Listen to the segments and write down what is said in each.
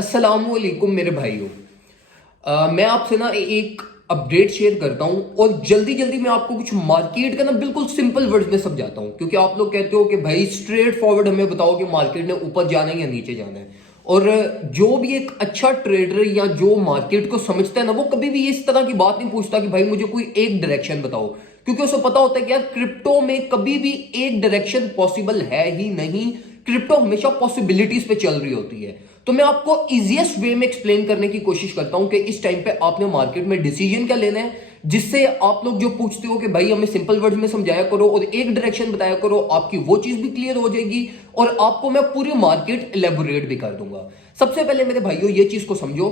अस्सलामुअलैकुम मेरे भाइयों। मैं आपसे ना एक अपडेट शेयर करता हूं और जल्दी जल्दी मैं आपको कुछ मार्केट का ना बिल्कुल सिंपल वर्ड्स में समझाता हूं, क्योंकि आप लोग कहते हो कि भाई स्ट्रेट फॉरवर्ड हमें बताओ कि मार्केट ने ऊपर जाना है या नीचे जाना है। और जो भी एक अच्छा ट्रेडर या जो मार्केट को समझता है ना, वो कभी भी इस तरह की बात नहीं पूछता कि भाई मुझे कोई एक डायरेक्शन बताओ, क्योंकि उसे पता होता है कि यार क्रिप्टो में कभी भी एक डायरेक्शन पॉसिबल है ही नहीं। क्रिप्टो हमेशा पॉसिबिलिटीज पे चल रही होती है। तो मैं आपको इजीएस्ट वे में एक्सप्लेन करने की कोशिश करता हूं कि इस टाइम पे आपने मार्केट में डिसीजन क्या लेना है, जिससे आप लोग जो पूछते हो कि भाई हमें सिंपल वर्ड्स में समझाया करो और एक डायरेक्शन बताया करो, आपकी वो चीज भी क्लियर हो जाएगी और आपको मैं पूरी मार्केट एलेबोरेट भी कर दूंगा। सबसे पहले मेरे भाइयों ये चीज को समझो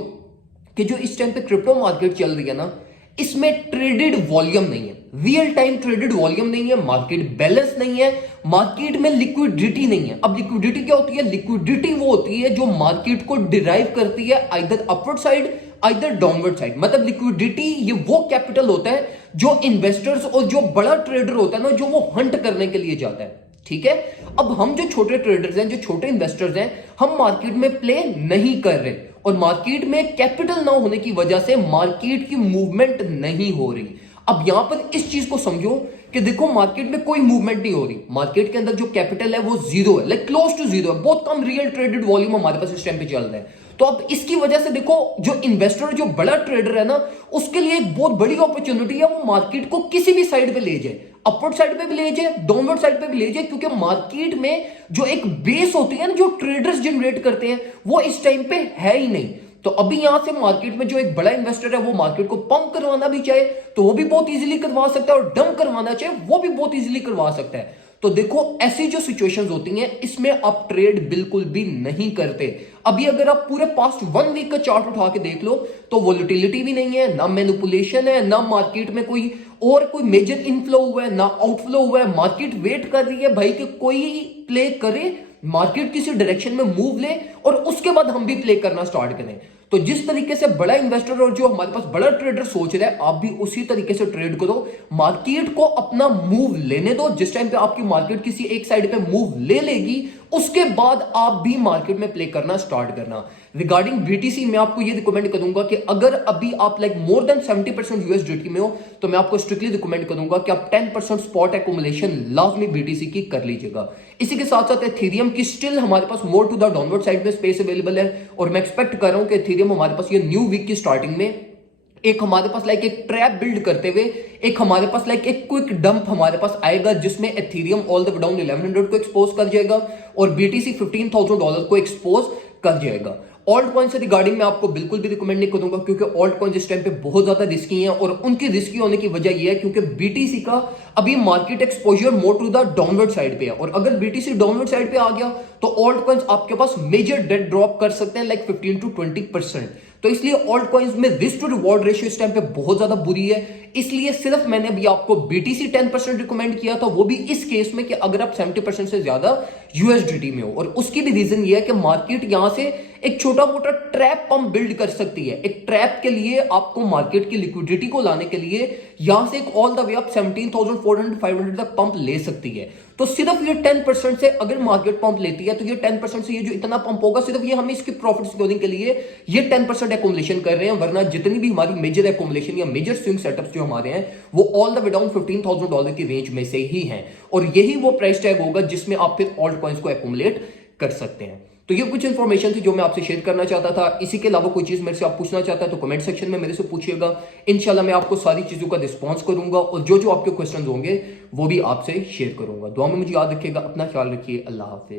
कि जो इस टाइम पे क्रिप्टो मार्केट चल रही है ना, इसमें ट्रेडेड वॉल्यूम नहीं है, रियल टाइम ट्रेडेड वॉल्यूम नहीं है, मार्केट बैलेंस नहीं है, मार्केट में लिक्विडिटी नहीं है। अब लिक्विडिटी क्या होती है? लिक्विडिटी वो होती है जो मार्केट को डिराइव करती है either upward side either downward side. मतलब लिक्विडिटी ये वो कैपिटल होता है जो इन्वेस्टर्स और जो बड़ा ट्रेडर होता है ना, जो वो हंट करने के लिए जाता है। ठीक है, अब हम जो छोटे ट्रेडर्स हैं, जो छोटे इन्वेस्टर्स हैं, हम मार्केट में प्ले नहीं कर रहे और मार्केट में कैपिटल ना होने की वजह से मार्केट की मूवमेंट नहीं हो रही। अब यहां पर इस चीज को समझो कि देखो मार्केट में कोई मूवमेंट नहीं हो रही, मार्केट के अंदर जो कैपिटल है वो जीरो है, लाइक क्लोज टू जीरो है, बहुत कम रियल ट्रेडेड वॉल्यूम हमारे पास इस टाइम पे चल रहा है। तो अब इसकी वजह से देखो जो इन्वेस्टर, जो बड़ा ट्रेडर है ना, उसके लिए एक बहुत बड़ी अपॉर्चुनिटी है, वो मार्केट को किसी भी साइड पे ले जाए, अपवर्ड साइड पे भी ले जाए, डाउनवर्ड साइड पे भी ले जाए, क्योंकि मार्केट में जो एक बेस होती है ना, जो ट्रेडर्स जनरेट करते हैं, वो इस टाइम पे है ही नहीं। तो अभी यहां से मार्केट में जो एक बड़ा इन्वेस्टर है, वो मार्केट को पंप करवाना भी चाहे तो वो भी बहुत इजीली करवा सकता है, और डंप करवाना चाहे वो भी बहुत इजीली करवा सकता है। तो देखो ऐसी जो सिचुएशंस होती हैं, इसमें आप ट्रेड बिल्कुल भी नहीं करते। अभी अगर आप पूरे पास्ट 1 वीक का चार्ट उठा के देख लो तो वोलेटिलिटी भी नहीं है, ना मैनिपुलेशन है, ना मार्केट में कोई मेजर इनफ्लो हुआ है, ना आउटफ्लो हुआ है। मार्केट वेट कर रही है भाई कि कोई प्ले करे, मार्केट किसी डायरेक्शन में मूव ले और उसके बाद हम भी प्ले करना स्टार्ट करें। तो जिस तरीके से बड़ा इन्वेस्टर और जो हमारे पास बड़ा ट्रेडर सोच रहा है, आप भी उसी तरीके से ट्रेड करो। मार्केट को अपना मूव लेने दो। जिस टाइम पे आपकी मार्केट किसी एक साइड पे मूव ले लेगी, उसके बाद आप भी मार्केट में प्ले करना स्टार्ट करना। रिगार्डिंग बीटीसी मैं आपको ये रिकमेंड करूंगा कि अगर अभी आप लाइक मोर देन 70% यूएसडीटी में हो, तो मैं आपको स्ट्रिक्टली रिकमेंड करूंगा कि आप 10% स्पॉट एक्यूमुलेशन लाजमी बीटीसी की कर लीजिएगा। इसी के साथ साथ एथेरियम की स्टिल हमारे पास more to the downward side में स्पेस अवेलेबल है, और मैं एक्सपेक्ट कर रहा हूं कि एथेरियम हमारे पास ये न्यू वीक की स्टार्टिंग में एक हमारे पास लाइक एक ट्रैप बिल्ड करते हुए एक हमारे पास लाइक एक क्विक डंप हमारे पास आएगा, जिसमें Ethereum all the way down 1100 को एक्सपोज कर जाएगा और बीटीसी $15,000 को एक्सपोज कर जाएगा। ऑल्ट कॉइन से रिगार्डिंग मैं आपको बिल्कुल भी रिकमेंड नहीं करूंगा, क्योंकि ऑल्ट कॉइन इस टाइम पे बहुत ज्यादा रिस्की हैं, और उनकी रिस्की होने की वजह यह है क्योंकि बीटीसी का अभी market exposure more to the downward side पे है, और अगर बीटीसी डाउनवर्ड साइड पे आ गया तो ऑल्ट कॉइन्स आपके पास मेजर डेट ड्रॉप कर सकते हैं लाइक 15 to 20%। तो इसलिए ऑल्ट कॉइन्स में रिस्क टू रिवॉर्ड रेशियो इस टाइम पे बहुत ज्यादा बुरी है। इसलिए सिर्फ मैंने अभी आपको बीटीसी 10% रिकमेंड किया था, वो भी इस केस में कि अगर आप 70% से ज्यादा यूएसडीटी में हो। और उसकी भी रीजन ये है कि मार्केट यहां से एक छोटा मोटा ट्रैप पंप बिल्ड कर सकती है। एक ट्रैप के लिए आपको मार्केट की लिक्विडिटी को लाने के लिए यहां से एक ऑल द वे अप 17,400-500 तक पंप ले सकती है। तो सिर्फ ये 10% से अगर मार्केट पंप लेती है, तो ये 10% से ये जो इतना पंप होगा, सिर्फ ये हम इसकी प्रॉफिट सिक्योरिंग के लिए ये 10% एकोमुलेशन कर रहे हैं, वरना जितनी भी हमारी मेजर एकोमुलेशन या मेजर स्विंग सेटअप्स जो हमारे हैं, वो ऑल द वे डाउन $15,000 की रेंज में से ही हैं। और यही वो प्राइस टैग होगा जिसमें आप फिर ऑल्ट कॉइन्स को एकोमुलेट कर सकते हैं। तो ये कुछ इंफॉर्मेशन थी जो मैं आपसे शेयर करना चाहता था। इसी के अलावा कोई चीज मेरे से आप पूछना चाहता है तो कमेंट सेक्शन में मेरे से पूछिएगा। इंशाल्लाह मैं आपको सारी चीजों का रिस्पॉन्स करूंगा, और जो जो आपके क्वेश्चन होंगे वो भी आपसे शेयर करूंगा। दुआ में मुझे याद रखिएगा, अपना ख्याल रखिए। अल्लाह हाफिज।